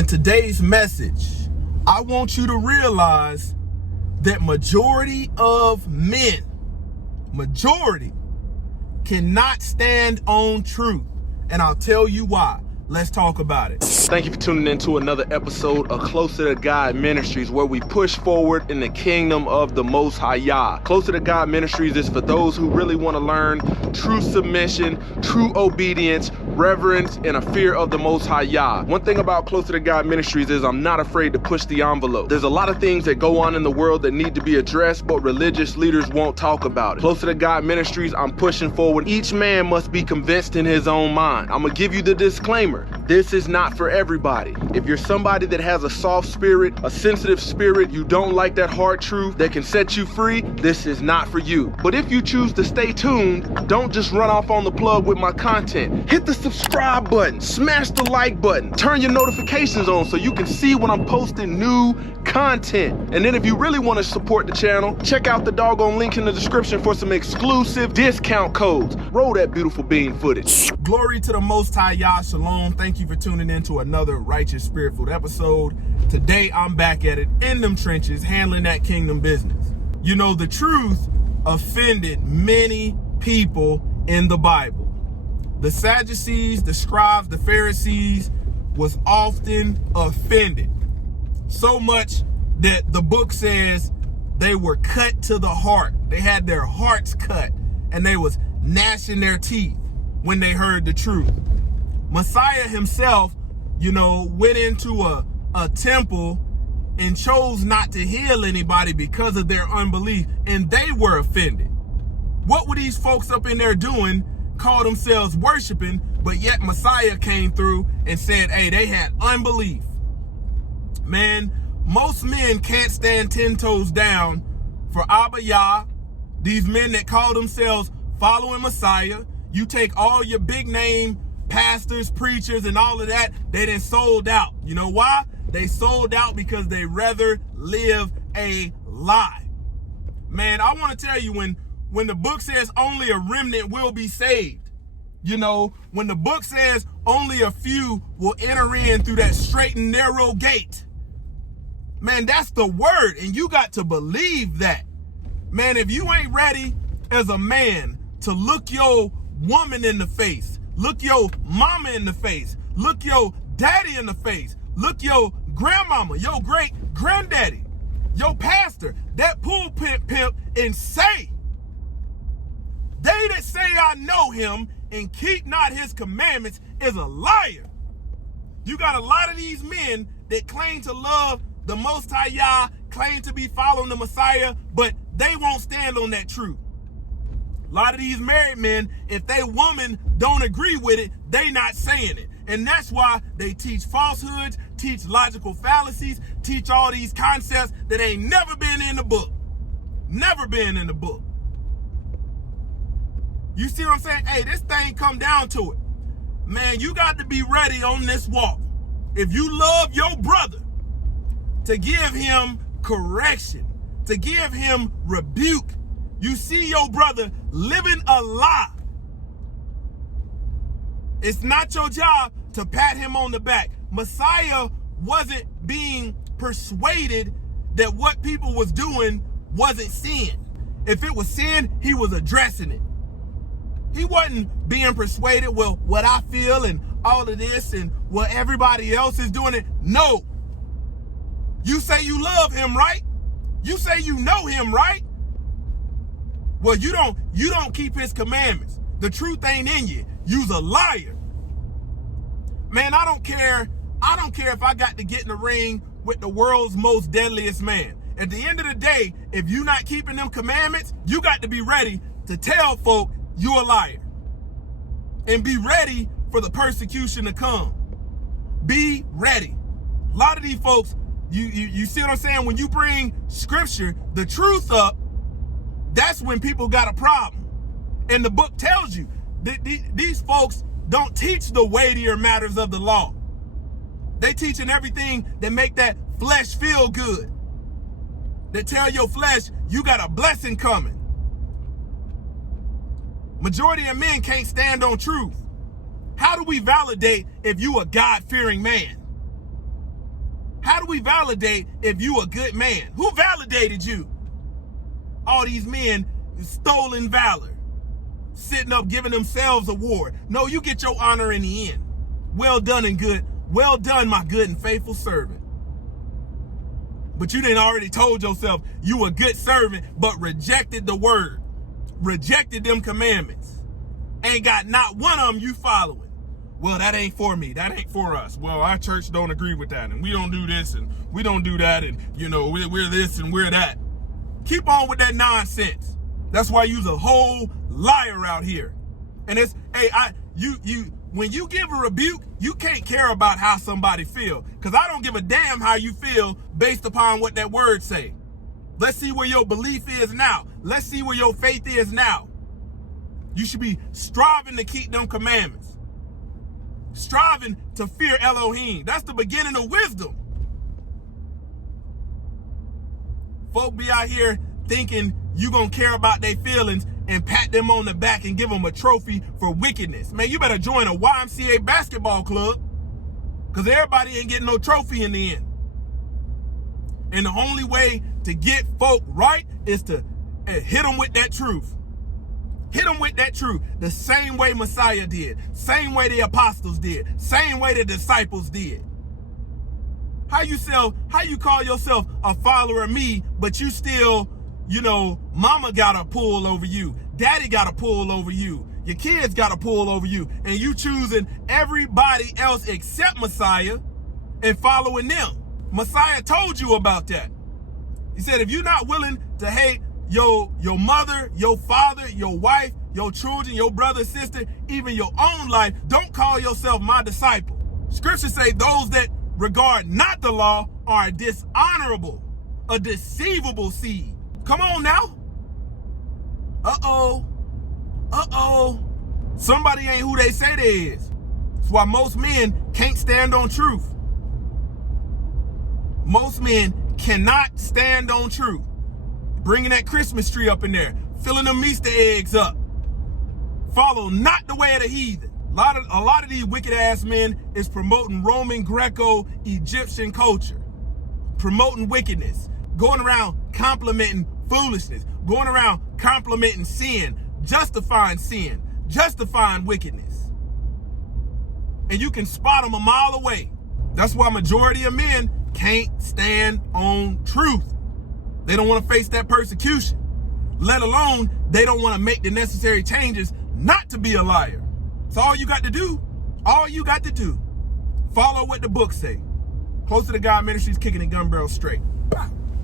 In today's message, I want you to realize that majority of men, cannot stand on truth. And I'll tell you why. Let's talk about it. Thank you for tuning in to another episode of Closer to God Ministries, where we push forward in the kingdom of the Most High Yah. Closer to God Ministries is for those who really want to learn true submission, true obedience, reverence, and a fear of the Most High Yah. One thing about Closer to God Ministries is I'm not afraid to push the envelope. There's a lot of things that go on in the world that need to be addressed, but religious leaders won't talk about it. Closer to God Ministries, I'm pushing forward. Each man must be convinced in his own mind. I'm going to give you the disclaimer. This is not for everybody. If you're somebody that has a soft spirit, a sensitive spirit, you don't like that hard truth that can set you free, this is not for you. But if you choose to stay tuned, don't just run off on the plug with my content. Hit the subscribe button, smash the like button, turn your notifications on so you can see when I'm posting new content. And then if you really want to support the channel, check out the doggone link in the description for some exclusive discount codes. Roll that beautiful bean footage. Glory to the Most High Yah. Shalom. Thank you for tuning in to another Righteous Spirit Food episode. Today, I'm back at it in them trenches, handling that kingdom business. You know, the truth offended many people in the Bible. The Sadducees, the scribes, the Pharisees was often offended. So much that the book says they were cut to the heart. They had their hearts cut and they was gnashing their teeth when they heard the truth. Messiah himself, went into a temple and chose not to heal anybody because of their unbelief, and they were offended. What were these folks up in there doing, called themselves worshiping, but yet Messiah came through and said, hey, they had unbelief. Man, most men can't stand 10 toes down for Abba Yah, these men that call themselves following Messiah. You take all your big name pastors, preachers, and all of that, they done sold out. You know why? They sold out because they rather live a lie. Man, I want to tell you, when the book says only a remnant will be saved, when the book says only a few will enter in through that straight and narrow gate, man, that's the word, and you got to believe that. Man, if you ain't ready as a man to look your woman in the face, look your mama in the face, look your daddy in the face, look your grandmama, your great granddaddy, your pastor, that pulpit pimp, and say, they that say I know him and keep not his commandments is a liar. You got a lot of these men that claim to love the Most High Yah, claim to be following the Messiah, but they won't stand on that truth. A lot of these married men, if they woman don't agree with it, they not saying it. And that's why they teach falsehoods, teach logical fallacies, teach all these concepts that ain't never been in the book. Never been in the book. You see what I'm saying? Hey, this thing come down to it. Man, you got to be ready on this walk. If you love your brother, to give him correction, to give him rebuke. You see your brother living a lie. It's not your job to pat him on the back. Messiah wasn't being persuaded that what people was doing wasn't sin. If it was sin, he was addressing it. He wasn't being persuaded, well, what I feel and all of this and what everybody else is doing it. No. You say you love him, right? You say you know him, right? Well, you don't keep his commandments. The truth ain't in you. You's a liar. Man, I don't care if I got to get in the ring with the world's most deadliest man. At the end of the day, if you not keeping them commandments, you got to be ready to tell folk you a liar. And be ready for the persecution to come. Be ready. A lot of these folks, you see what I'm saying? When you bring scripture, the truth up, that's when people got a problem. And the book tells you that these folks don't teach the weightier matters of the law. They teaching everything that make that flesh feel good. They tell your flesh you got a blessing coming. Majority of men can't stand on truth. How do we validate if you a God-fearing man? we validate if you a good man? Who validated you? All these men stolen valor, sitting up giving themselves award. No, you get your honor in the end. Well done and good. Well done, my good and faithful servant. But you didn't already told yourself you a good servant, but rejected the word, rejected them commandments. Ain't got not one of them you following. Well, that ain't for me. That ain't for us. Well, our church don't agree with that, and we don't do this, and we don't do that, and we're this and we're that. Keep on with that nonsense. That's why you's a whole liar out here. And it's, when you give a rebuke, you can't care about how somebody feel, because I don't give a damn how you feel based upon what that word say. Let's see where your belief is now. Let's see where your faith is now. You should be striving to keep them commandments. Striving to fear Elohim. That's the beginning of wisdom. Folk be out here thinking you gonna care about their feelings and pat them on the back and give them a trophy for wickedness. Man, you better join a YMCA basketball club, because everybody ain't getting no trophy in the end. And the only way to get folk right is to hit them with that truth. Hit them with that truth. The same way Messiah did. Same way the apostles did. Same way the disciples did. How you call yourself a follower of me, but you still, mama got a pull over you. Daddy got a pull over you. Your kids got a pull over you. And you choosing everybody else except Messiah and following them. Messiah told you about that. He said, if you're not willing to hate your mother, your father, your wife, your children, your brother, sister, even your own life, don't call yourself my disciple. Scriptures say those that regard not the law are dishonorable, a deceivable seed. Come on now. Uh-oh. Somebody ain't who they say they is. That's why most men can't stand on truth. Most men cannot stand on truth. Bringing that Christmas tree up in there, filling them Easter eggs up. Follow not the way of the heathen. A lot of these wicked ass men is promoting Roman, Greco, Egyptian culture, promoting wickedness, going around complimenting foolishness, going around complimenting sin, justifying wickedness. And you can spot them a mile away. That's why majority of men can't stand on truth. They don't want to face that persecution, let alone they don't want to make the necessary changes not to be a liar. So all you got to do, follow what the book say. Closer to God Ministries, kicking the gun barrel straight. Bah.